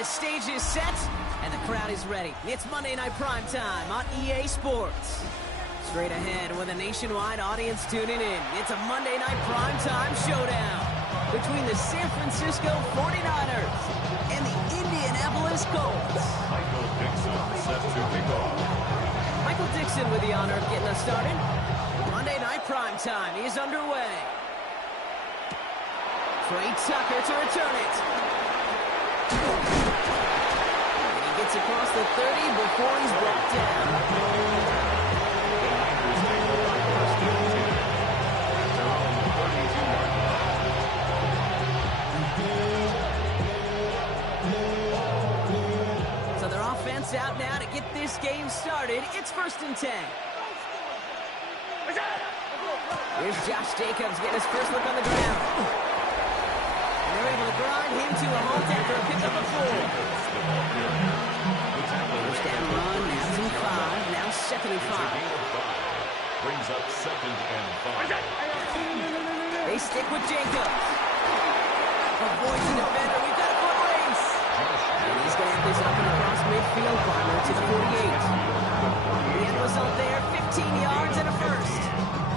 the stage is set, and the crowd is ready. It's Monday Night Primetime on EA Sports. Straight ahead with a nationwide audience tuning in, it's a Monday Night Primetime showdown between the San Francisco 49ers and the Indianapolis Colts. Michael Dixon set to kick off. Michael Dixon with the honor of getting us started. Monday Night Primetime is underway. Trey Tucker to return it. And he gets across the 30 before he's brought down. So their offense out now to get this game started. It's 1st and 10. Here's Josh Jacobs getting his first look on the ground. And they're able to grind him to a halt after a pickup of 4. First down run, now it's in 5, now 2nd and 5. Brings up 2nd and 5. They stick with Jacobs. Avoids the defender, we've got a foot race. And he's going to have this up and across midfield, climber to the 48. The end result there, 15 yards and a first.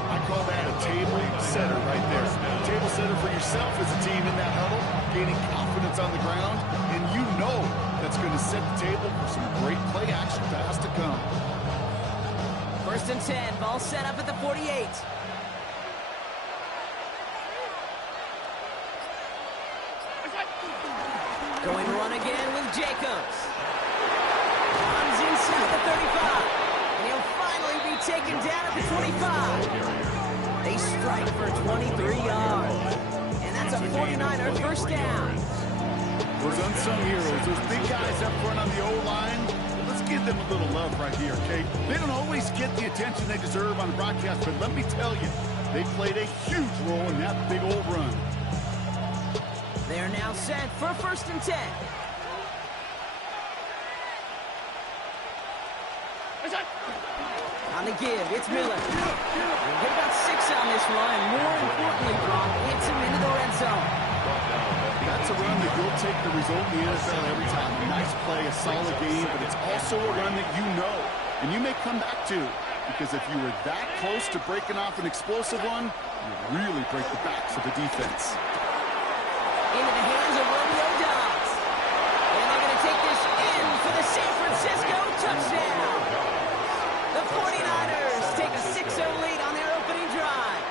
I call that a table setter right there. Table setter for yourself as a team in that huddle, gaining confidence on the ground, and you know that's going to set the table for some great play action pass to come. 1st and 10, ball set up at the 48. Going run again with Jacobs. Runs inside the 35. And he'll finally be taken down at the 25. They strike for 23 yards. And that's a 49er first down. Those unsung heroes, those big guys up front on the O-line, let's give them a little love right here, okay? They don't always get the attention they deserve on the broadcast, but let me tell you, they played a huge role in that big old run. They're now set for 1st and 10. On the give, it's Miller. We'll get about 6 on this run, and more importantly, Brock, hits him into the red zone. That's a run that you'll take the result in the NFL every time. A nice play, a solid game, but it's also a run that you know, and you may come back to, because if you were that close to breaking off an explosive one, you really break the backs of the defense. Into the hands of Romeo Dobbs. And they're going to take this in for the San Francisco touchdown. The 49ers take a 6-0 lead on their opening drive.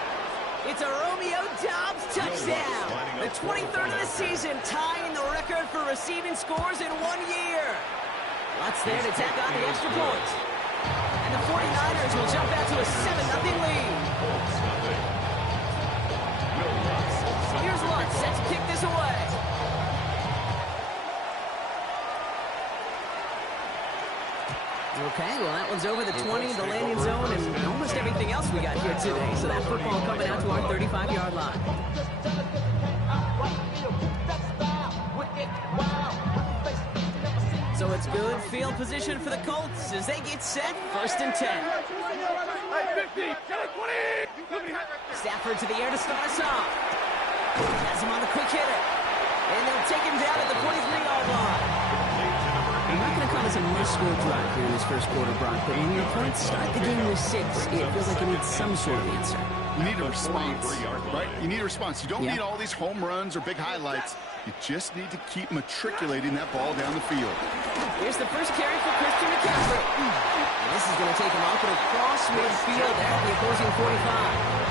It's a Romeo Dobbs touchdown. The 23rd of the season, tying the record for receiving scores in 1 year. Lutz there to tack on the extra point. And the 49ers will jump out to a 7-0 lead. Here's Lutz set to kick this away. Okay, well, that one's over the 20, the landing zone, and almost everything else we got here today. So that football coming out to our 35-yard line. So it's good field position for the Colts as they get set, 1st and 10. Stafford to the air to start us off. Has him on the quick hitter. And they'll take him down at the 23-yard line. I'm not going to call this a must-score drive here in this first quarter, Brock, but when your points start the game with 6, it feels like you need some sort of answer. You need a response, right? You need a response. You don't need all these home runs or big highlights. You just need to keep matriculating that ball down the field. Here's the first carry for Christian McCaffrey. And this is going to take him off and across midfield there at the opposing 45.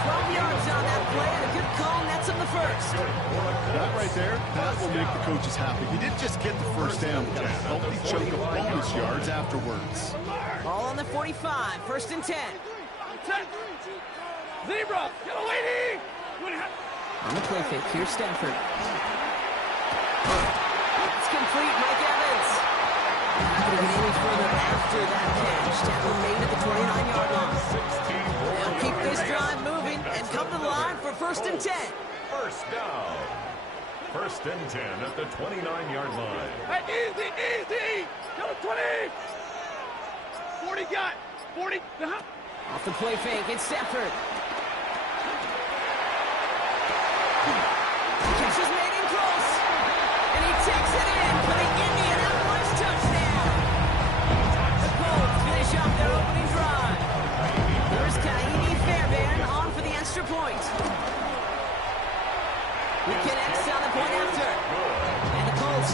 12 yards on that play, and a good call nets him the first. That right there, that will make the coaches happy. He didn't just get the first down, he got a healthy chunk of bonus yards afterwards. Ball on the 45, 1st and 10. Zebra, get a lady! On the play fake, here's Stafford. It's complete, Mike Evans. Not going to get any further after that catch. Tackle made at the 29-yard line. They'll keep this drive moving and come to the line for 1st and 10. First down. 1st and 10 at the 29-yard line. Hey, easy! Go 20! 40 got! 40! Off the play fake, it's Stafford. Catch is made in close. And he takes it in.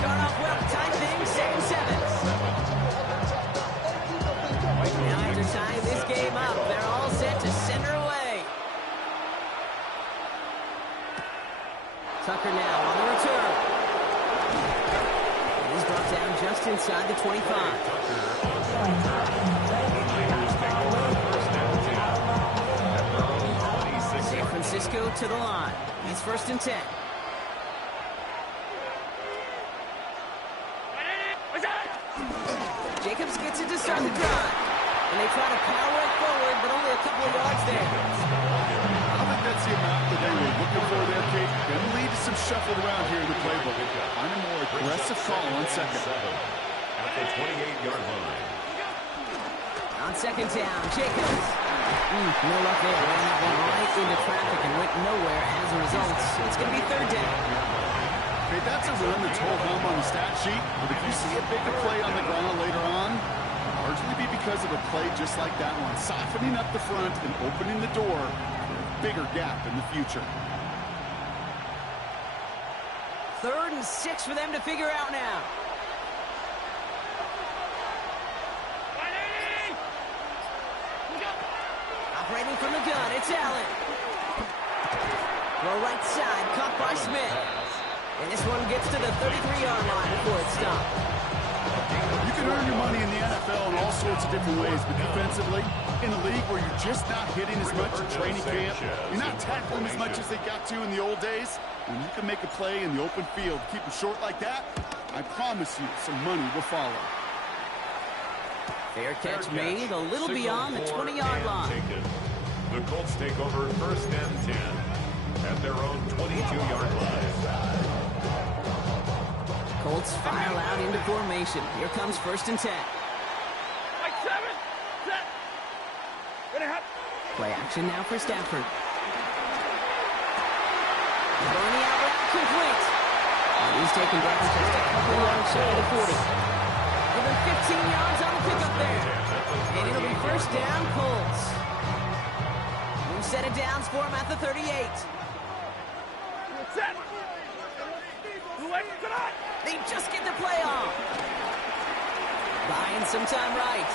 start off well, tie things 7-7. Now after tying this game up, they're all set to center away. Tucker now on the return. And he's brought down just inside the 25. San Francisco to the line. It's 1st and 10. Jacobs gets it to start the drive. And they try to power it forward, but only a couple of yards there. I don't think that's the amount that they were looking for there, Kate. Going to lead to some shuffle around here in the playbook. Find a more aggressive call on second. At the 28-yard line. On 2nd down, Jacobs. No luck there. Ran that one right into traffic and went nowhere as a result. It's going to be 3rd down. Okay, that's a run that's whole home on the stat sheet, but if you see a bigger play on the ground later on, it'll largely be because of a play just like that one, softening up the front and opening the door for a bigger gap in the future. 3rd and 6 for them to figure out now. Operating from the gun, it's Allen. Well, right side, caught by Smith. And this one gets to the 33-yard line before it's stopped. You can earn your money in the NFL in all sorts of different ways, but defensively, in a league where you're just not hitting as much in training camp, you're not tackling as much as they got to in the old days, when you can make a play in the open field, keep them short like that, I promise you some money will follow. Fair catch made a little beyond the 20-yard line. The Colts take over 1st and 10 at their own 22-yard line. Colts file out into formation. Here comes 1st and 10. Like 7, set. Play action now for Stafford. Throwing the out route complete. And he's taken down just a couple yards shy of the 40. Give him 15 yards on the pickup there. And it'll be 1st down, Colts. New set of downs for him at the 38. Set. They just get the play on. Buying some time right.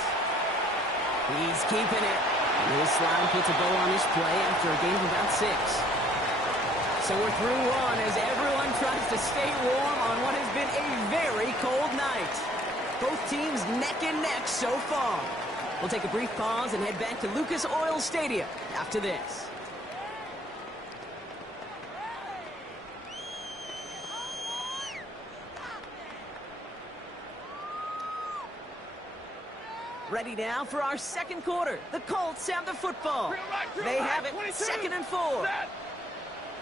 He's keeping it. This slide puts a bow on this play after a gain of about 6. So we're through one as everyone tries to stay warm on what has been a very cold night. Both teams neck and neck so far. We'll take a brief pause and head back to Lucas Oil Stadium after this. Ready now for our 2nd quarter. The Colts have the football. They have it 2nd and 4.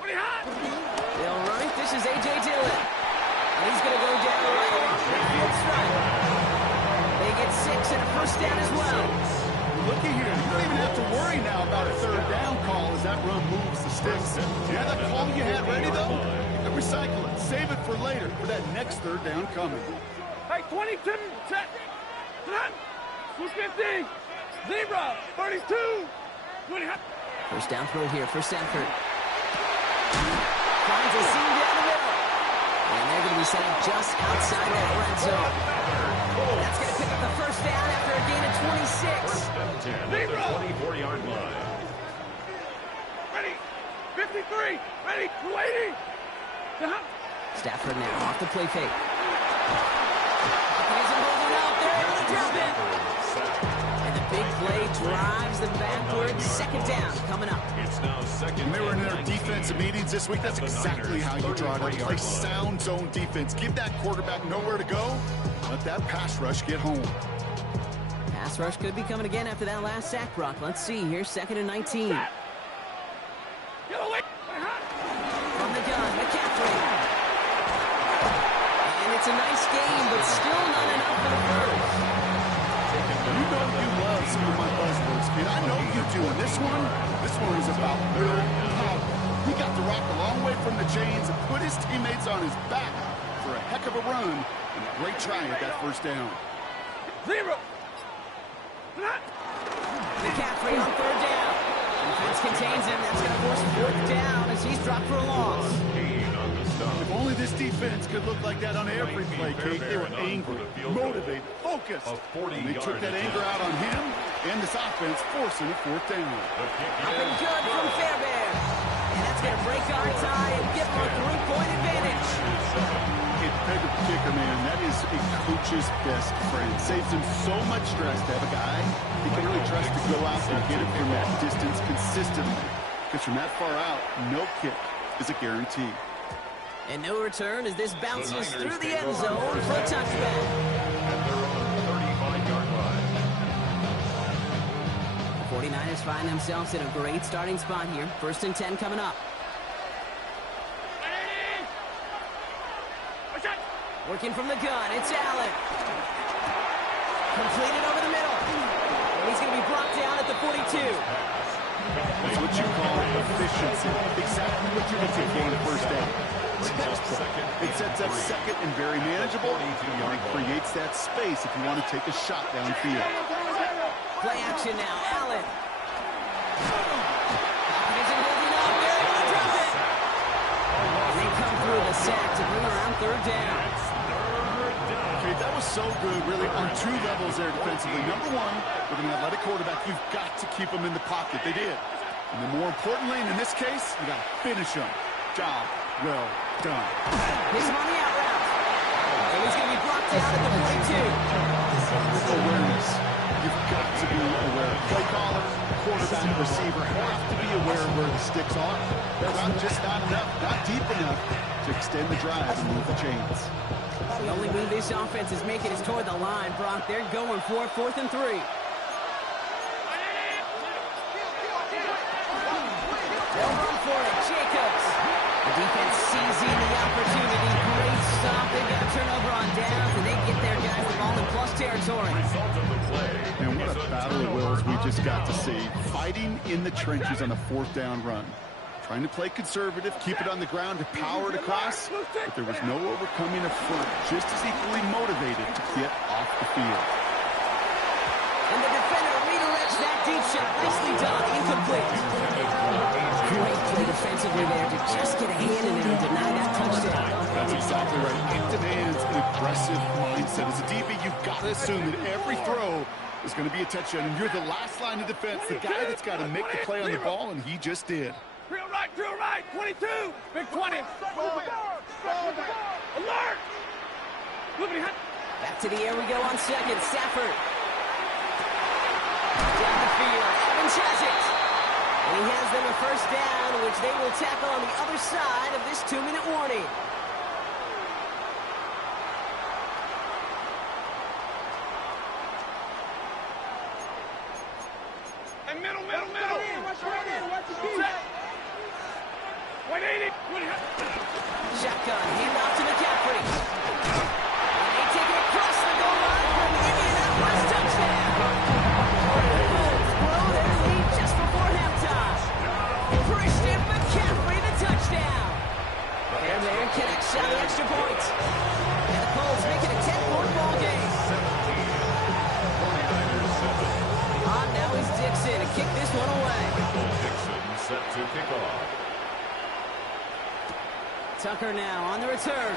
They'll run it. This is A.J. Dillon. And he's going to go down right along the midfield stripe. They get 6 and a 1st down as well. Looky here. You don't even have to worry now about a 3rd down call as that run moves the sticks. Yeah, that call you had ready, though? You can recycle it. Save it for later for that next 3rd down coming. Hey, 22, set. 250, 0, 32, 20. 1st down throw here for Stafford. Finds a seam down the middle. And they're going to be set up just outside that red zone. That's going to pick up the 1st down after a gain of 26. 1st and 10 at the 24-yard line. Ready, 53, ready, 280. Stafford now off the play fake. He isn't holding up. They're able to drop it. And the big play drives them backwards. 2nd down coming up. It's now 2nd. When they were in their defensive meetings this week, that's exactly how you draw it up. Play sound zone defense. Give that quarterback nowhere to go. Let that pass rush get home. Pass rush could be coming again after that last sack, Brock. Let's see here. 2nd and 19. From the gun, McCaffrey. And it's a nice game, but still not enough for the 1st. You know you love some of my buzzwords, kid. I know you do. And this one was about will power. He got the rock a long way from the chains and put his teammates on his back for a heck of a run and a great try at that 1st down. 0. McCaffrey on 3rd down. Defense contains him. That's going to force 4th down as he's dropped for a loss. Gain on the If only this defense could look like that on every play, Kate. They were angry, motivated, focused. And they took that anger out on him and this offense, forcing a fourth down. Up and good from Fairbairn. And that's going to break our tie and give them a 3-point advantage. Pegger, the kicker, man, that is a coach's best friend. Saves him so much stress to have a guy he can really trust to go out and get it from that distance consistently. Because from that far out, no kick is a guarantee. And no return as this bounces through the end zone for a touchback. At their own 35-yard line. The 49ers find themselves in a great starting spot here. 1st and 10 coming up. Working from the gun, it's Allen. Completed over the middle. And he's going to be brought down at the 42. That's what you call efficiency. Exactly what you're looking for in the first down. It sets up second and very manageable, and it creates that space if you want to take a shot downfield. Play action now, Allen. Isn't holding up, they're able to drop it. And they come through the sack to bring around 3rd down. Okay, that was so good, really, on 2 levels there defensively. Number one, with an athletic quarterback, you've got to keep them in the pocket. They did. And then more importantly, in this case, you got to finish them. Job well done. He's on the out route. And he's going to be brought down at the 42. Awareness. You've got to be aware. Play caller, quarterback, receiver have to be aware of where the sticks are. They're just not enough, not deep enough to extend the drive and move the chains. The only move this offense is making is toward the line, Brock. They're going for 4th and 3. They'll run for it. Jacobs. The defense seizing the opportunity. Great stop. They've got a turnover on downs, and they get their guys the ball in plus territory. And what a battle of wills we just got to see. Fighting in the trenches on a 4th down run. Trying to play conservative, keep it on the ground to power it across, but there was no overcoming a front, just as equally motivated to get off the field. And the defender redirects that deep shot. Nicely done. Incomplete. Great play defensively there to just get a hand in there and deny that touchdown. That's exactly right. Get demands an aggressive mindset. As a DB, you've got to assume that every throw is going to be a touchdown, and you're the last line of defense, the guy that's got to make the play on the ball, and he just did. Drill right, 22. Big 20. Alert. Back to the air we go on 2nd. Stafford. Down the field. Evans has it. And he has them a 1st down, which they will tackle on the other side of this 2-minute warning. And middle. Set. 180. Shotgun. Hand off to McCaffrey. And they take it across the goal line for an Indianapolis touchdown. The Bulls blow their lead just before halftime. Christian McCaffrey, the touchdown. Fairbairn connects on the extra point. And the Bulls make it a 10-point ball game. On now is Dixon to kick this one away. Dixon set to kick off. Tucker now on the return.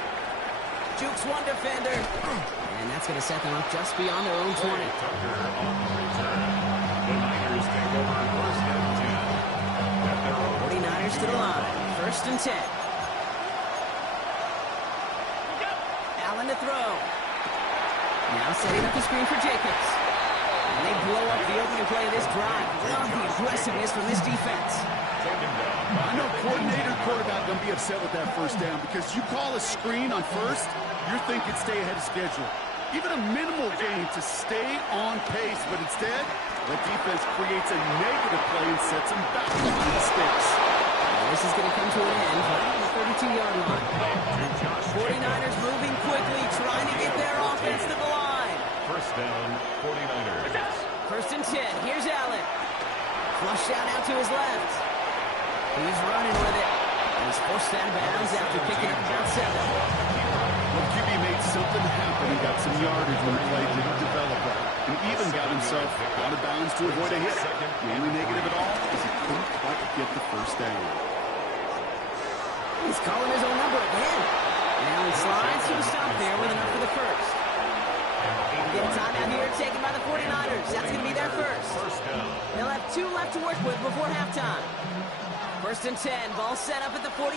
Jukes one defender. And that's going to set them up just beyond their own 20. Tucker on the return. The Niners take over 1st and 10. At their own 49ers to the line. 1st and 10. Allen to throw. Now setting up the screen for Jacobs. And they blow up the opening play of this drive. Love the aggressiveness from this defense. I know coordinator quarterback going to be upset with that 1st down because you call a screen on 1st, you're thinking stay ahead of schedule. Even a minimal gain to stay on pace, but instead, the defense creates a negative play and sets them back behind the sticks. And this is going to come to an end right on the 32-yard line. 49ers moving quickly, trying to get their offense to the line. 1st down, 49ers. 1st and 10. Here's Allen. Flushed out now to his left. He's running with it. And he's forced out of bounds after picking up about 7. Well, QB made something happen and got some yardage when the play didn't develop right. And even got himself out of bounds to avoid a hit. The only negative at all is he couldn't quite get the 1st down. He's calling his own number again. Now he slides to a stop there with enough for the first. Get a timeout here taken by the 49ers. That's going to be their first. They'll have 2 left to work with before halftime. 1st and 10. Ball set up at the 48.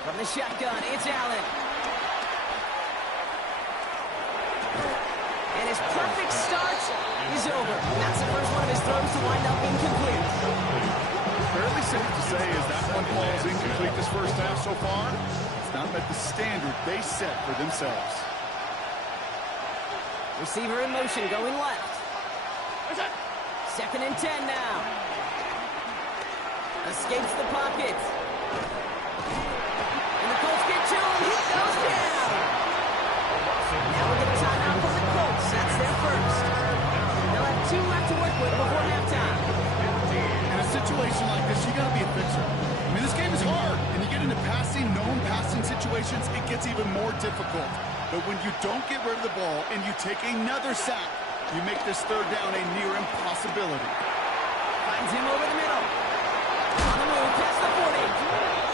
From the shotgun, it's Allen. And his perfect start is over. That's the first one of his throws to wind up incomplete. Fairly safe to say as that one falls incomplete this first half so far, it's not met the standard they set for themselves. Receiver in motion, going left. 2nd and 10 now. Escapes the pocket. And the Colts get to him. He goes down. Now we'll get a timeout from the Colts. That's their first. They'll have 2 left to work with before halftime. In a situation like this, you got to be a fixer. I mean, this game is hard, and you get into known passing situations, it gets even more difficult. But when you don't get rid of the ball and you take another sack, you make this 3rd down a near impossibility. Finds him over the middle. On the move, past the 40.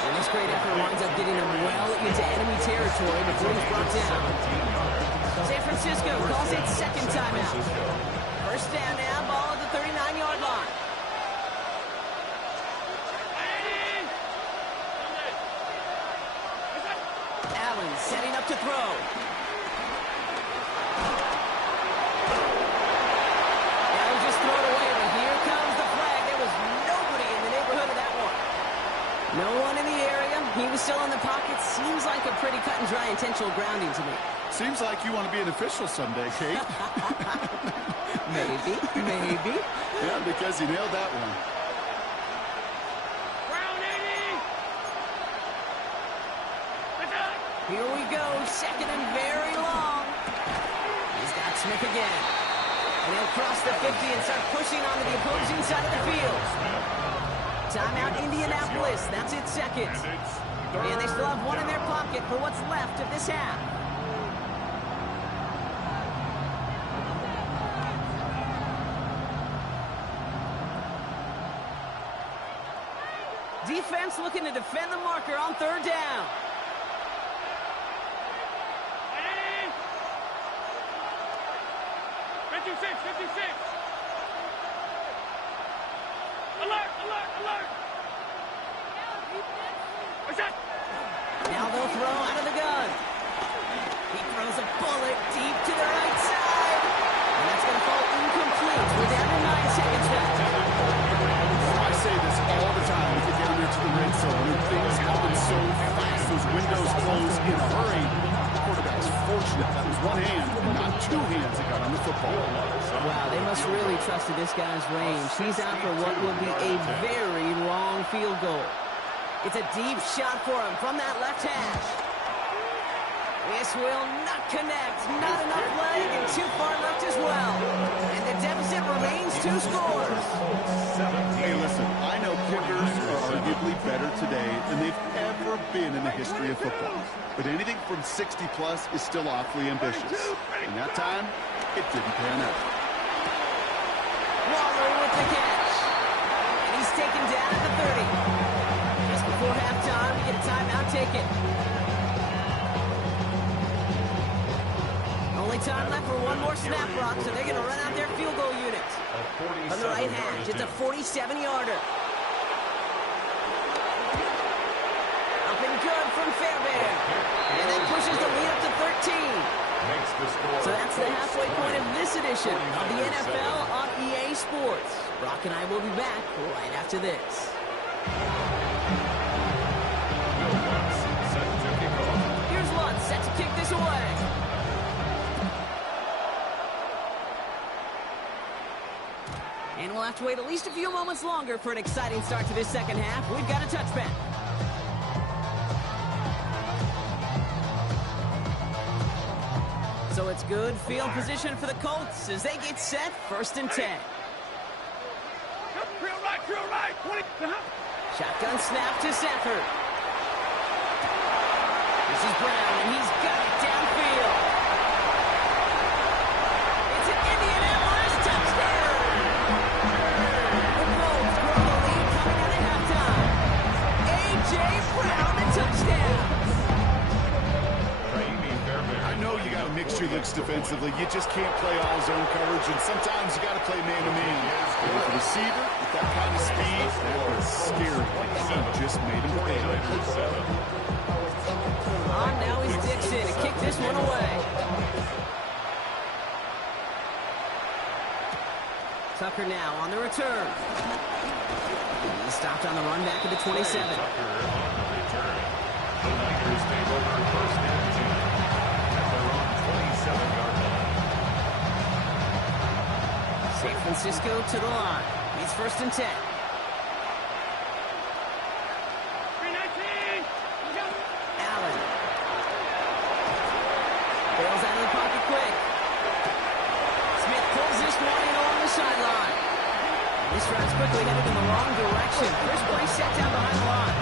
And this great effort winds up getting him well into enemy territory before he's brought down. San Francisco calls it 2nd timeout. 1st down now, ball at the 39-yard line. Allen setting up to throw. Now he just throw it away, but here comes the flag. There was nobody in the neighborhood of that one. No one in the area. He was still in the pocket. Seems like a pretty cut and dry intentional grounding to me. Seems like you want to be an official someday, Kate. Maybe. Yeah, because you nailed that one. Here we go, 2nd and very long. He's got Smith again. And he'll cross the 50 and start pushing onto the opposing side of the field. Timeout Indianapolis, that's its 2nd. And they still have 1 in their pocket for what's left of this half. Defense looking to defend the marker on 3rd down. Now they'll throw out of the gun. He throws a bullet deep to the right side. And that's going to fall incomplete. We're down to 9 seconds left. I say this all the time when you get here to the red zone. And things happen so fast. Those windows close in a hurry. The quarterback's fortunate that was one hand, not 2 hands that got on the football. Wow, they must really trust this guy's range. He's out for what will be a very long field goal. It's a deep shot for him from that left hash. This will not connect. Not enough leg and too far left as well. And the deficit remains 2 scores. Hey, listen, I know kickers are arguably better today than they've ever been in the history of football. But anything from 60-plus is still awfully ambitious. And that time, it didn't pan out. Waller with the catch. And he's taken down at the 30. Just before halftime, we get a timeout taken. Only time left for 1 more snap block, so they're going to run out their field goal unit. From the right hash, it's a 47-yarder. Up and good from Fairbairn. And that pushes the lead up to 13. So that's the halfway point of this edition of the NFL on EA Sports. Brock and I will be back right after this. Here's Lutz set to kick this away. And we'll have to wait at least a few moments longer for an exciting start to this 2nd half. We've got a touchback. So it's good field position for the Colts as they get set, 1st and 10. Shotgun snap to Stafford. This is Brown, and he's got it downfield. defensively. You just can't play all zone coverage, and sometimes you got to play man-to-man. With the receiver, with that kind of speed, that was scary. He just made him pay. Now he's Dixon to kick this one away. Tucker now on the return. He stopped on the run back at the 27. Tucker on the return. The Niners take over first and 10 at their own 27-yard line. San Francisco to the line. It's first and 10. 319. Allen. Bails out of the pocket quick. Smith pulls this one in along the sideline. This drive's quickly headed in the wrong direction. First play set down behind the line.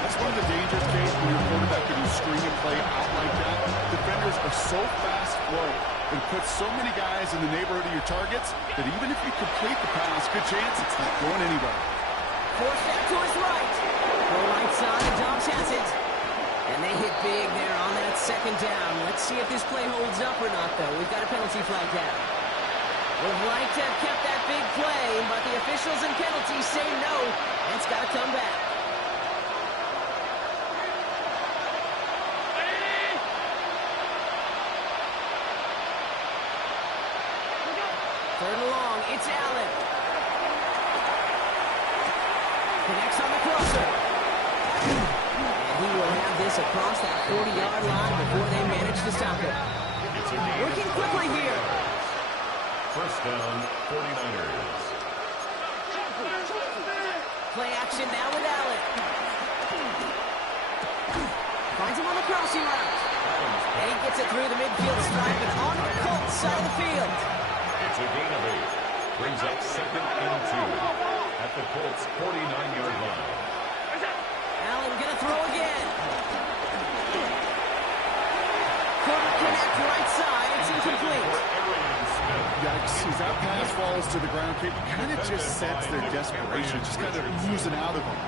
That's one of the dangers, Kate, when your quarterback can do screen and play out like that. Defenders are so fast flow and put so many guys in the neighborhood of your targets that even if you complete the pass, good chance it's not going anywhere. Forced out to his right. The right side, and Dobbs has it. And they hit big there on that second down. Let's see if this play holds up or not, though. We've got a penalty flag down. Would like to have kept that big play, but the officials and penalties say no. And it's got to come back. Third and long, it's Allen. Connects on the crosser. And he will have this across that 40-yard line before they manage to stop it. Working quickly here. First down, 49ers. Play action now with Allen. Finds him on the crossing route. And he gets it through the midfield stripe and on the Colts side of the field. It's a gain of 8. Brings up second and 2 at the Colts' 49-yard line. Allen gonna throw again. Couldn't connect right side. It's incomplete. Yikes, as that pass falls to the ground, Kate, you kind of just sense their desperation, just kind of oozing out of them.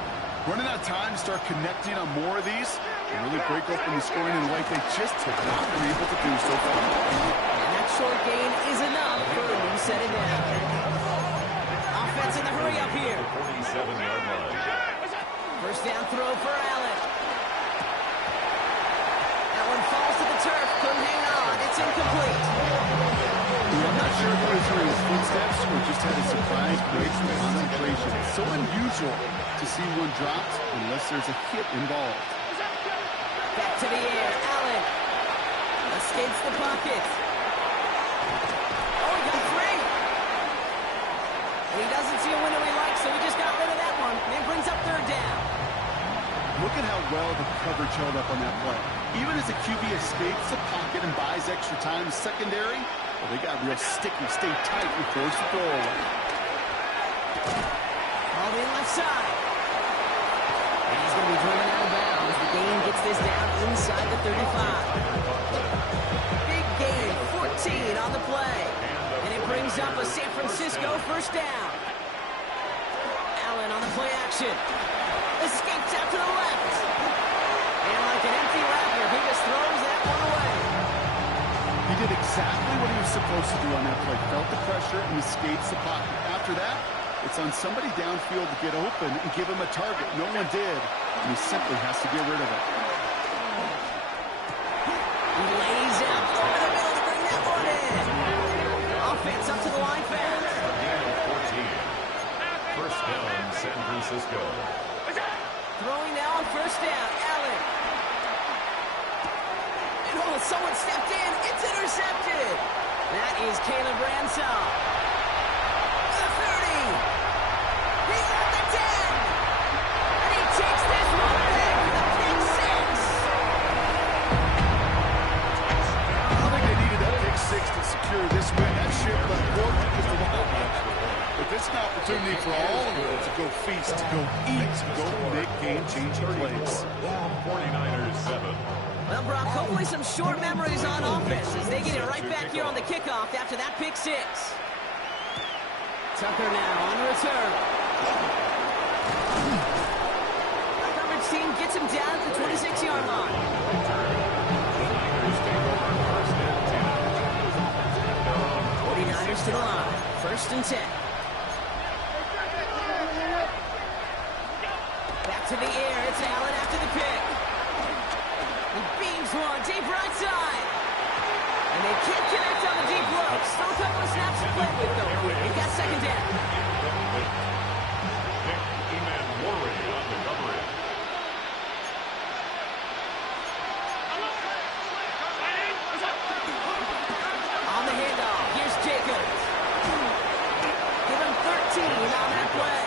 Running out of time to start connecting on more of these and really break open the scoring in a way they just have not been able to do so far. And that short gain is enough for a new set it down. Offense in the hurry up here. 47-yard line. First down throw for Allen. That one falls to the turf. Couldn't hang on. It's incomplete. I'm not sure if it was through his footsteps or just had a surprise break from concentration. It's so unusual to see one dropped unless there's a hit involved. Back to the air. Allen escapes the pocket. Oh, he got free. And he doesn't see a window he likes, so he just got rid of that one. And it brings up third down. Look at how well the coverage held up on that play. Even as the QB escapes the pocket and buys extra time in secondary, well, they got real sticky, stay tight, and force the throw away. All in left side. And he's going to be driven out of bounds. The gain gets this down inside the 35. Big gain, 14 on the play. And it brings up a San Francisco first down. Allen on the play action. Escapes out to the left. And like an empty wrapper, he just throws that one away. He did exactly what he was supposed to do on that play. Felt the pressure and escapes the pocket. After that, it's on somebody downfield to get open and give him a target. No one did, and he simply has to get rid of it. He lays out over the middle to bring that one in. Offense up to the line fast. Gain of 14. First down, San Francisco. Throwing now on first down. Allen. And oh, someone stepped in. It's intercepted. That is Caleb Ransom. The 30. He's at the 10. And he takes this one back to the pick six. I don't think they needed a pick six to secure this win. That ship left port just a while back. But this is an opportunity for all of them to go feast, to go eat, to go make game-changing plays. 49ers 7. Well, Brock, hopefully some short memories on offense as they get it right back here on the kickoff after that pick six. Tucker now on return. The coverage team gets him down at the 26-yard line. The Niners take over first and 10. Raiders to the line. 1st and 10. Back to the air. It's Allen after the pick. He beams one deep right side. And they can't connect on the deep look. Still a couple of snaps to play with, though. They've got 2nd down. On the handoff, here's Jacobs. Give him 13 on that play.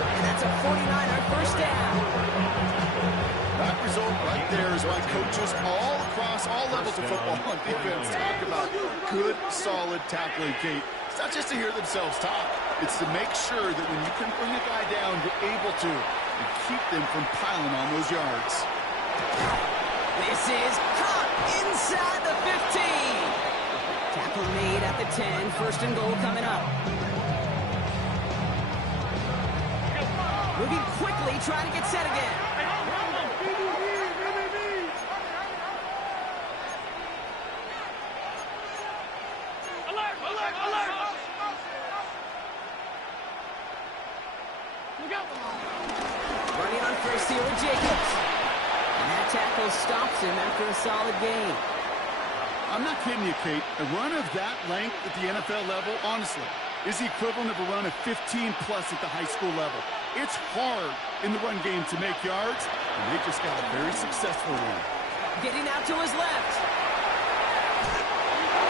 And that's a 49er 1st down. That result right there is why coaches all across all levels of football on defense talk about good, solid tackling, Kate. It's not just to hear themselves talk. It's to make sure that when you can bring a guy down, you're able to and keep them from piling on those yards. This is caught inside the 15. Tackle made at the 10. 1st and goal coming up. Moving quickly, trying to get set again. Alert! Alert! Alert! Look out! Running on 1st here with Jacobs. And that tackle stops him after a solid gain. I'm not kidding you, Kate. A run of that length at the NFL level, honestly, is the equivalent of a run of 15-plus at the high school level. It's hard in the run game to make yards, and they just got a very successful one. Getting out to his left.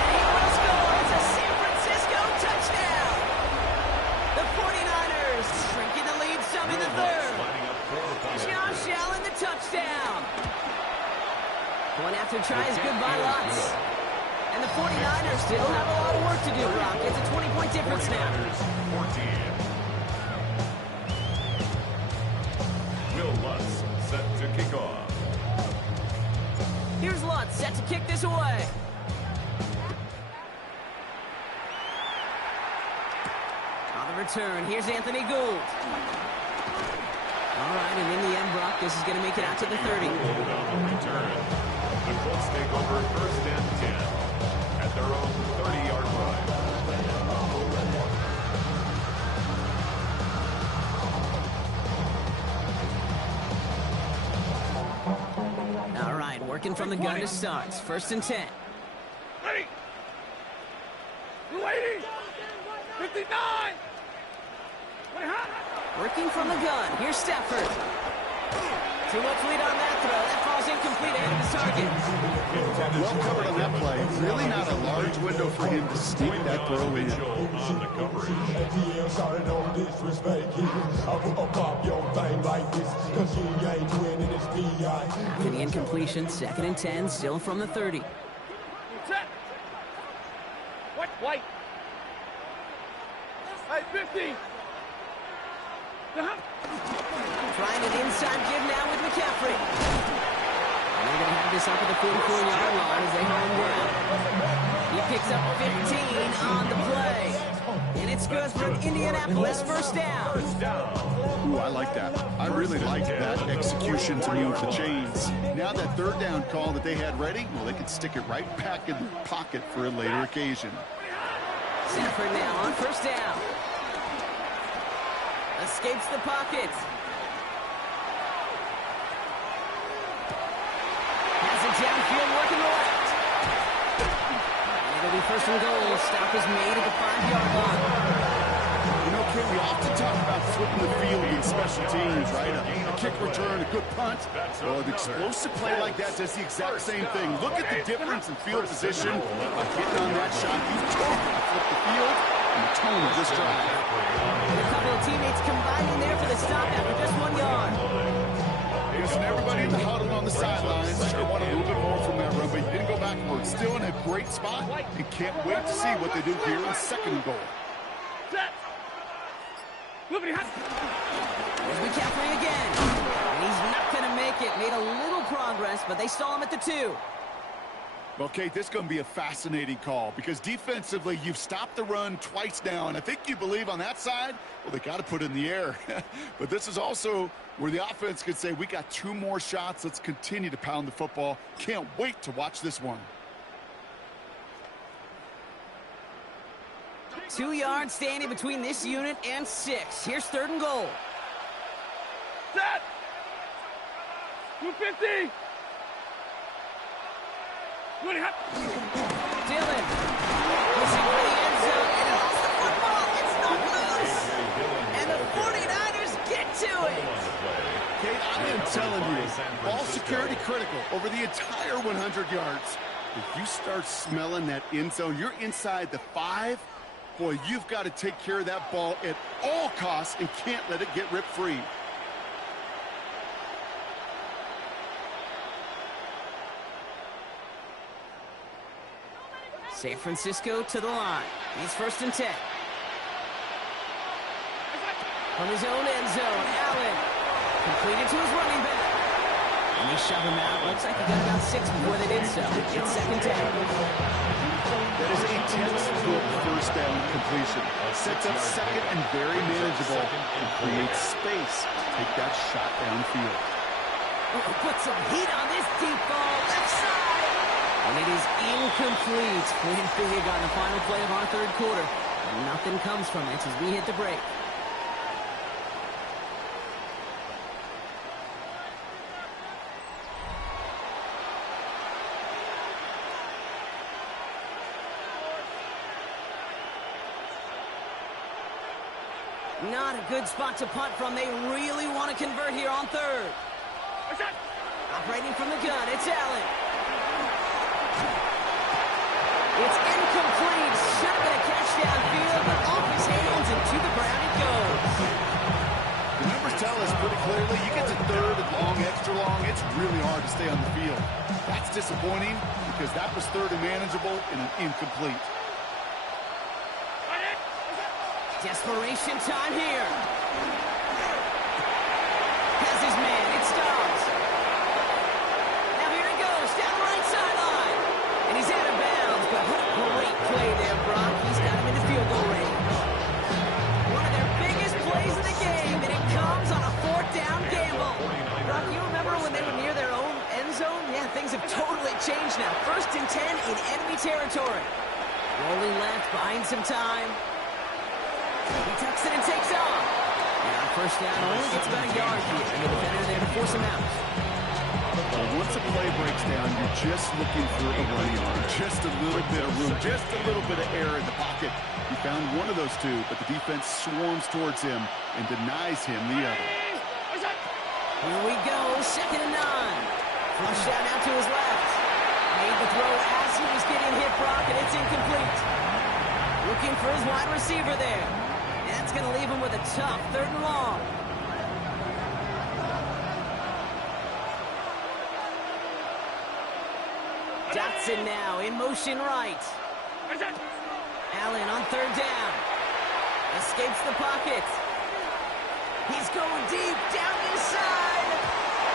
And he will score. It's a San Francisco touchdown. The 49ers shrinking the lead some in the 3rd. Josh Allen, the touchdown. Going after tries goodbye lots. And the 49ers still have a lot of work to do, Brock. It's a 20-point difference now. 14. Will Lutz set to kick off. Here's Lutz set to kick this away. On the return, here's Anthony Gould. All right, and in the end, Brock, this is going to make it out to the 30. On the return. The Colts take over 1st and 10 at their own 30-yard line. All right, working from the gun to starts. 1st and 10. Ready! 280! 59! Working from the gun. Here's Stafford. Too much lead on that throw. That falls incomplete ahead of his target. Well covered on that play. Really not a large window for him to sneak that throw in. On the coverage. After the incompletion, 2nd and 10, still from the 30. Set! White! Hey, 50! Trying an inside give now with McCaffrey. And they're going to have this up at the 44-yard line as they home down. He picks up 15 on the play. And it's good for an Indianapolis 1st down. Ooh, I like that. I really like that execution to move the chains. Now that 3rd down call that they had ready, well, they can stick it right back in their pocket for a later occasion. Stafford now on 1st down. Escapes the pocket. Has it downfield working the left. And it'll be 1st and goal. Stop is made at the 5-yard line. You know, Kim, we often talk about flipping the field in special teams, right? A kick return, a good punt. Well, an explosive play like that does the exact same thing. Look at the difference in field position by getting on that shot. You totally flip the field and the tone of this drive. A couple of teammates combining there for the stop after just 1 yard. Listen, everybody in the huddle on the sidelines sure want a little bit more from that run, but you didn't go backwards. Still in a great spot and can't wait to see what they do here in 2nd and goal. Set! There's McCaffrey again. And he's not going to make it. Made a little progress, but they stall him at the 2. Well, Kate, this is going to be a fascinating call because defensively, you've stopped the run twice now, and I think you believe on that side, well, they got to put it in the air. But this is also where the offense could say, we got 2 more shots. Let's continue to pound the football. Can't wait to watch this one. 2 yards standing between this unit and 6. Here's 3rd and goal. Set. 250. Dillon pushing for the end zone, and it lost the football. It's not loose. And the 49ers get to it. Kate, I am telling you, ball security critical over the entire 100 yards. If you start smelling that end zone, you're inside the 5. Boy, you've got to take care of that ball at all costs and can't let it get ripped free. San Francisco to the line. He's 1st and 10. From his own end zone, Allen completed to his running back. And they shove him out. Looks like he got about 6 before they did so. It's 2nd down. That is a textbook first down completion. Sets up 2nd and very manageable and creates space to take that shot downfield. Put some heat on this deep ball. Left side. And it is incomplete. Went big on the final play of our 3rd quarter. And nothing comes from it as we hit the break. Not a good spot to punt from. They really want to convert here on 3rd. Operating from the gun, it's Allen. It's incomplete. Should have been a catch downfield, but off his hands and to the ground it goes. The numbers tell us pretty clearly, you get to 3rd and long, extra long, it's really hard to stay on the field. That's disappointing because that was 3rd and manageable and an incomplete. Desperation time here. Has his man. It stops. Now here he goes down the right sideline. And he's out of bounds. But what a great play there, Brock. He's got him into field goal range. One of their biggest plays of the game. And it comes on a 4th down gamble. Brock, you remember when they were near their own end zone? Yeah, things have totally changed now. 1st and 10 in enemy territory. Rolling left, buying some time. He tucks it and takes off. And on 1st down, only gets about a yard here. And the defender there to force him out. Well, once a play breaks down, you're just looking for a running arm. Just a little bit of room, just a little bit of air in the pocket. He found one of those 2, but the defense swarms towards him and denies him the other. Here we go, 2nd and 9. Flush out now to his left. Made the throw as he was getting hit, Brock, and it's incomplete. Looking for his wide receiver there. That's going to leave him with a tough 3rd and long. Dotson now in motion right. Allen on 3rd down. Escapes the pocket. He's going deep down inside.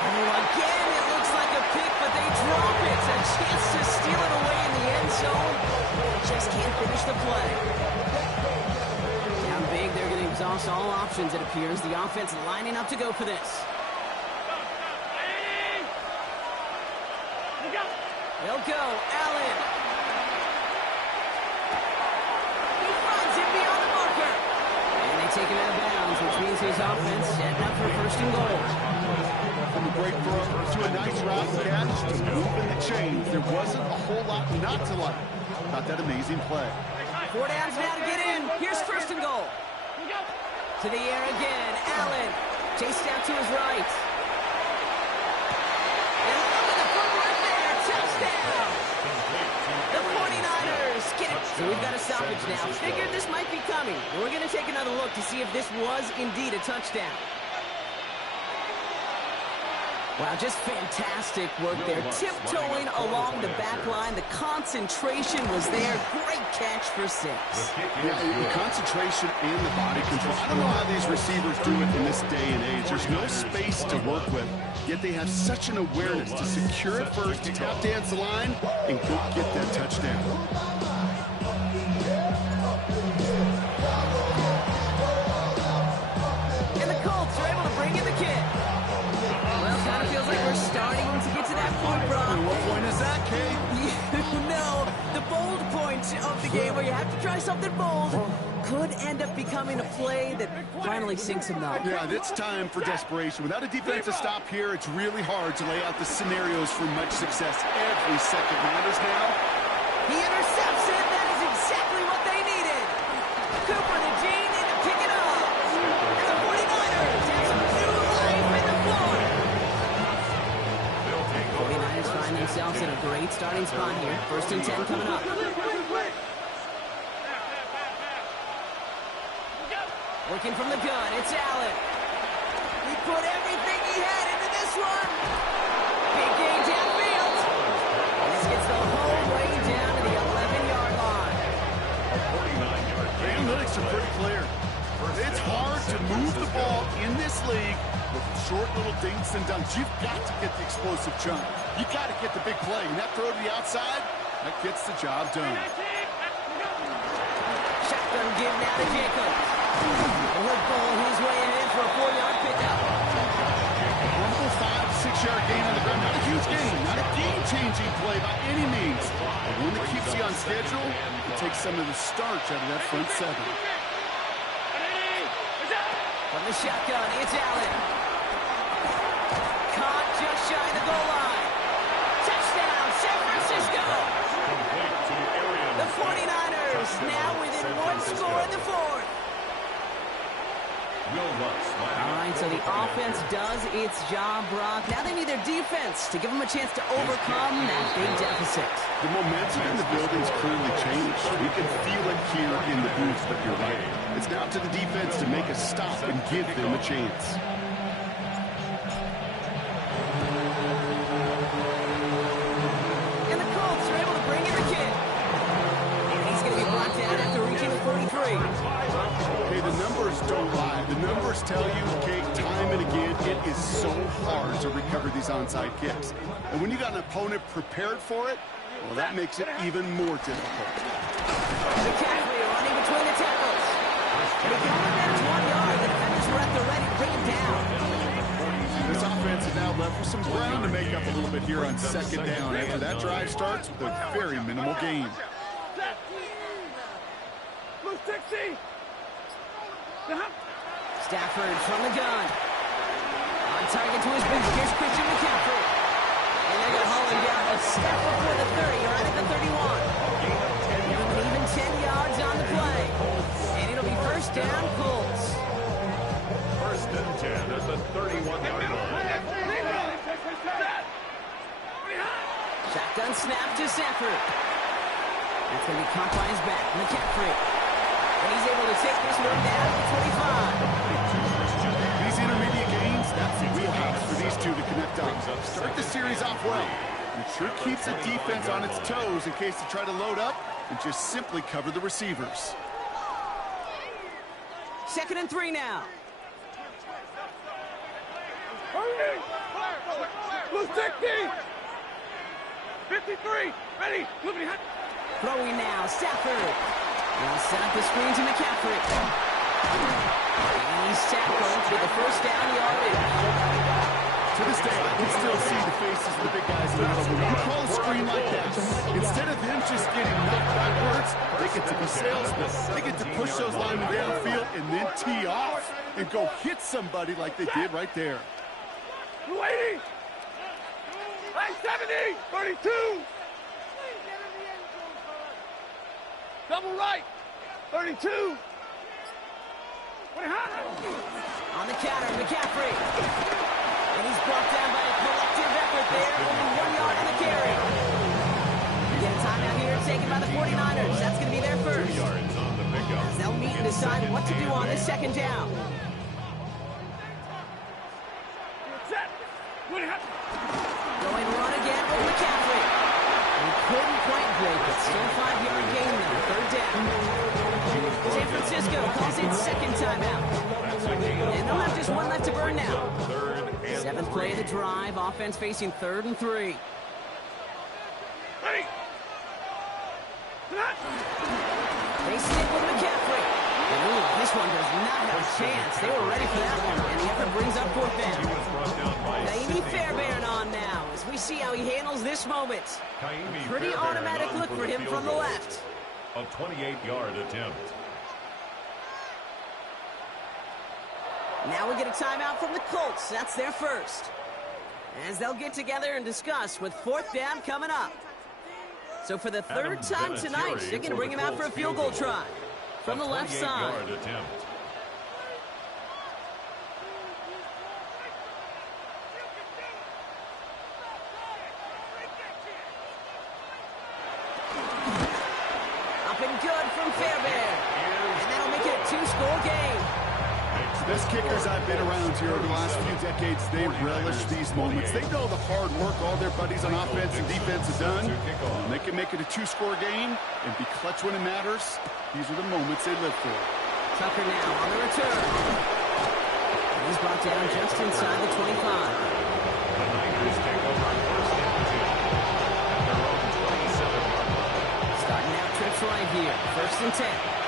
Oh, again, it looks like a pick, but they drop it. A chance to steal it away in the end zone. Just can't finish the play. Down big, they're going to exhaust all options, it appears. The offense lining up to go for this. They'll go. Allen. He finds him beyond the marker. And they take him out of bounds, which means his offense setting up for 1st and goal. From a great throw to a nice route catch to moving the chains. There wasn't a whole lot not to like about that amazing play. 4 downs now to get in. Here's 1st and goal. To the air again. Allen chased out to his right. And look at the footwork there. Touchdown. The 49ers get it. So we've got a stoppage now. Figured this might be coming. We're going to take another look to see if this was indeed a touchdown. Wow, just fantastic work there. Tiptoeing along the back line. The concentration was there. Great catch for 6. Yeah, the concentration and the body control. I don't know how these receivers do it in this day and age. There's no space to work with, yet they have such an awareness to secure it first, tap dance the line, and go get that touchdown. And the Colts are able to bring in the kid. Well, kind of feels like we're starting to get to that point, Brock. And what point is that, Kate? You know, the bold point of the game where you have to try something bold. could end up becoming a play that finally sinks him though. Yeah, it's time for desperation. Without a defensive stop here, it's really hard to lay out the scenarios for much success. Every second matters now. He intercepts it. That is exactly what they needed. Cooper to Gene in to pick it up. And the 49ers have some new life in the floor. 49ers find themselves in a great starting spot here. 1st and 10 coming up. Working from the gun, it's Allen. He put everything he had into this one. Big gain downfield. And this gets the whole way down to the 11-yard line. The analytics are pretty clear. It's hard to move the ball in this league with short little dinks and dunks. You've got to get the explosive chunk. You got to get the big play. And that throw to the outside, that gets the job done. Shotgun give now to Jacobs. He'll ball his way ahead for a 4-yard pickup. Wonderful 5-6-yard gain on the ground. Not a huge gain. Not a game-changing play by any means. But one that keeps you on schedule and takes some of the starch out of that front seven. From the shotgun, it's Allen. Caught just shy of the goal line. Touchdown, San Francisco. The 49ers now within one score in the 4th. All right, so the offense does its job, Brock. Now they need their defense to give them a chance to overcome that big deficit. The momentum in the building's clearly changed. We can feel it here in the booth, but you're right. It's now to the defense to make a stop and give them a chance. And the Colts are able to bring in the kid. And he's going to be brought down after reaching the 43. Okay, the numbers don't lie. The numbers tell you, okay, time and again, it is so hard to recover these onside kicks. And when you got an opponent prepared for it, well, that makes it even more difficult. McCaffrey running between the tackles. And he can only manage 1 yard. The defenders were at the ready to bring him down. This offense is now left with some ground to make up a little bit here on 2nd down after that drive starts with a very minimal gain. Stafford from the gun. On target to his boot. Here's Christian McCaffrey. And they're going to haul him down a step before the 30, right at the 31. Even 10 yards on the play. And it'll be 1st down, Colts. 1st and 10 at the 31-yard line. Shotgun snap to Stafford. It's going to be caught by his back. McCaffrey. And he's able to take this one down to 25. These intermediate gains, that's the wheelhouse for these two to connect up. Start the series off well. It sure keeps the defense on its toes in case they try to load up and just simply cover the receivers. 2nd and 3 now. Blue 60! 53! Ready! Throwing now, Stafford. He'll set up the screen to McCaffrey. And he's tackled for the 1st down yardage. To this day, I can still see the faces of the big guys in the middle. When you call a screen like that, instead of them just getting knocked backwards, they get to be salesmen. They get to push those linemen downfield and then tee off and go hit somebody like they did right there. 280! 70! 32! Double right! 32! On the counter, McCaffrey. And he's brought down by a collective effort there. Only 1 yard on the carry. We get a timeout here taken by the 49ers. That's going to be their first. 3 yards on the pickup. As they'll meet and decide what to do on this 2nd down. Going run again with McCaffrey. He couldn't quite break it. Still 5-yard gain though. 3rd down. San Francisco calls it 2nd timeout. And they'll have just 1 left to burn now. 7th play of the drive. Offense facing 3rd and 3. Ready! They stick with McCaffrey. And ooh, this one does not have a chance. They were ready for that one. And the effort brings up 4th down. Naimi Fairbairn on now as we see how he handles this moment. Pretty automatic look for him from the left. A 28-yard attempt. Now we get a timeout from the Colts. That's their first. As they'll get together and discuss with fourth down coming up. So for the third time tonight, they're going to bring him out for a field goal try from the left side. Up and good from Fairbairn. And that'll make it a two-score game. Best kickers I've been around here over the last few decades, they relish these moments. They know the hard work all their buddies on offense and defense have done. And they can make it a two-score game and be clutch when it matters. These are the moments they live for. Tucker now on the return. He's brought down just inside the 25. The Niners take over first and 10 at their own 27-yard line. Starting out trips right here. First and 10.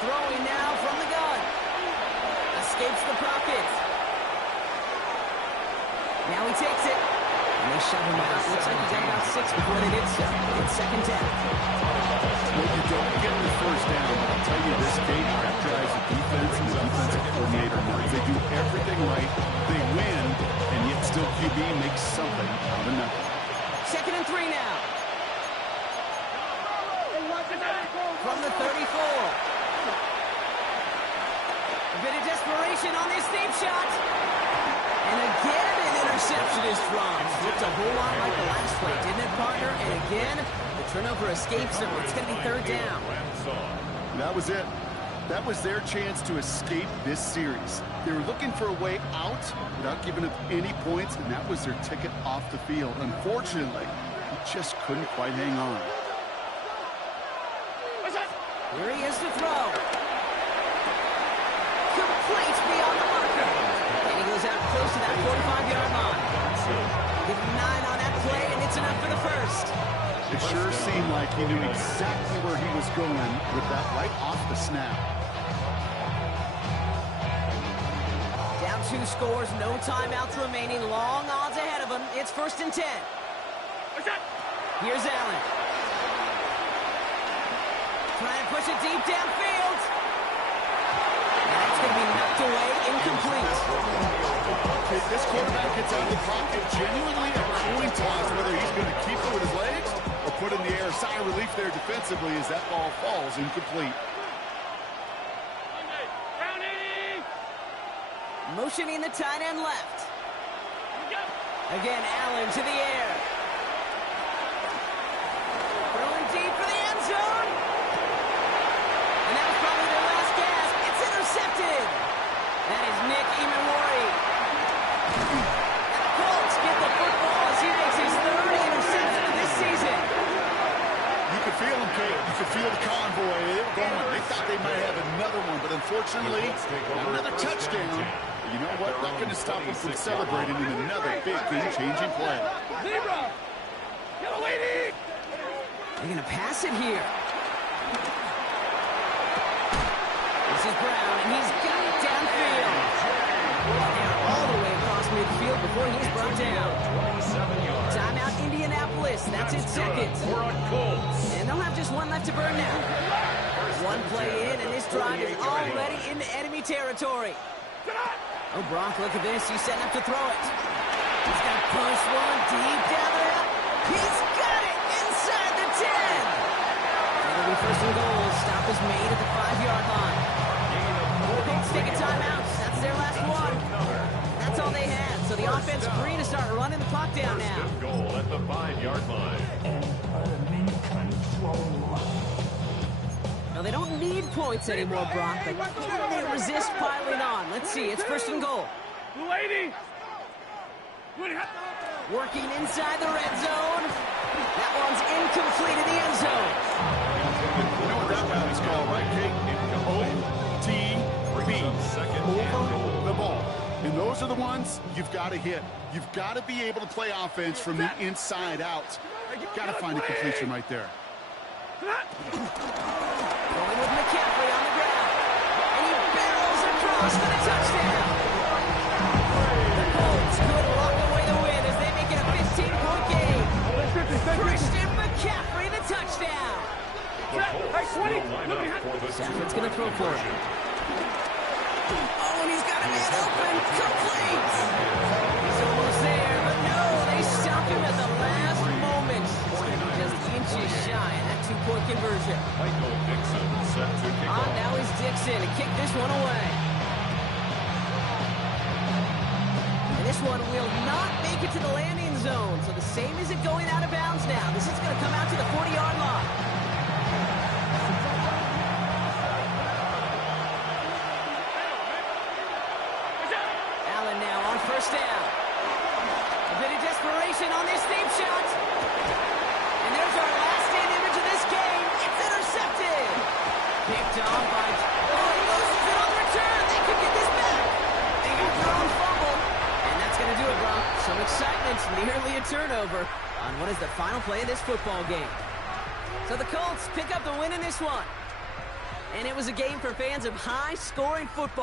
Throwing now from the gun. Escapes the pocket. Now he takes it. And they shove him out. Looks like he got about 6 before they did so. It's second down. Well, you don't get the first down, but I'll tell you this game characterizes the defense and the defensive coordinator knows they do everything right. They win, and yet still QB makes something out of nothing. Second and 3 now. From the 34. A bit of desperation on this deep shot. And again, an interception is dropped. Looked a whole lot like the last play, didn't it, partner? And again, the turnover escapes them. It's going to be third down. That was it. That was their chance to escape this series. They were looking for a way out without giving up any points, and that was their ticket off the field. Unfortunately, he just couldn't quite hang on. Here he is to throw. Complete beyond the marker. And he goes out close to that 45-yard line. Give him 9 on that play, and it's enough for the first. It sure seemed like he knew exactly where he was going with that right off the snap. Down 2 scores, no timeouts remaining, long odds ahead of him. It's first and 10. Here's Allen. Trying to push it deep downfield. That's going to be knocked away, incomplete. This quarterback gets out of the pocket genuinely a coin toss whether he's going to keep it with his legs or put in the air. Sigh of relief there defensively as that ball falls incomplete. Motioning the tight end left. Again, Allen to the air. Throwing deep for the end zone. And that was probably their last gasp. It's intercepted. That is Nick Imawari. And the Colts get the football as he makes his 3rd interception of this season. You could feel them, Kate. You could feel the convoy. They were going. They thought they might have another one, but unfortunately, not another touchdown. You know what? Not going to stop them from celebrating in another big game-changing play. Zebra! Yellow lady! They're going to pass it here. This is Brown, and he's got it downfield. Now all the way across midfield before he's brought down. 27 yards. Timeout Indianapolis. That's its second. And they'll have just one left to burn now. One play in, and this drive is already into enemy territory. Oh, Bronk, look at this. He's setting up to throw it. He's going to push one deep down the hill. He's got it inside the 10. It'll be first and goal. Stop is made at the 5-yard line. The Colts take a timeout. That's their last one. That's all they had. So the offense free to start running the clock down now. First and goal at the 5-yard line. Now, they don't need points anymore, Brock, but can they resist piling on? Let's see. It's first and goal. Lady! Working inside the red zone. That one's incomplete in the end zone. You know what that route is called, right, Kate? O-T-B. Over the ball. And those are the ones you've got to hit. You've got to be able to play offense from the inside out. You've got to find a completion right there. Going with McCaffrey on the ground. And he barrels across for the touchdown. The Colts could lock away the win as they make it a 15-point game. Stafford's going to throw for it. Oh, and he's got a man open. Complete. He's almost there, but no, they stop him at the last moment. He's going to be just inches shy of that two-point conversion. Michael Dixon set to kick off. Now is Dixon to kick this one away. And this one will not make it to the landing zone. So the same as it going out of bounds now. This is going to come out to the 40-yard line. Allen now on first down. A bit of desperation on this deep shot. And there's our last stand image of this game. It's intercepted. Picked off by... Oh, he loses it on return. They could get this back. They got their own fumble. And that's going to do it, Rob. Some excitement, nearly a turnover on what is the final play of this football game. So the Colts pick up the win in this one. And it was a game for fans of high-scoring football.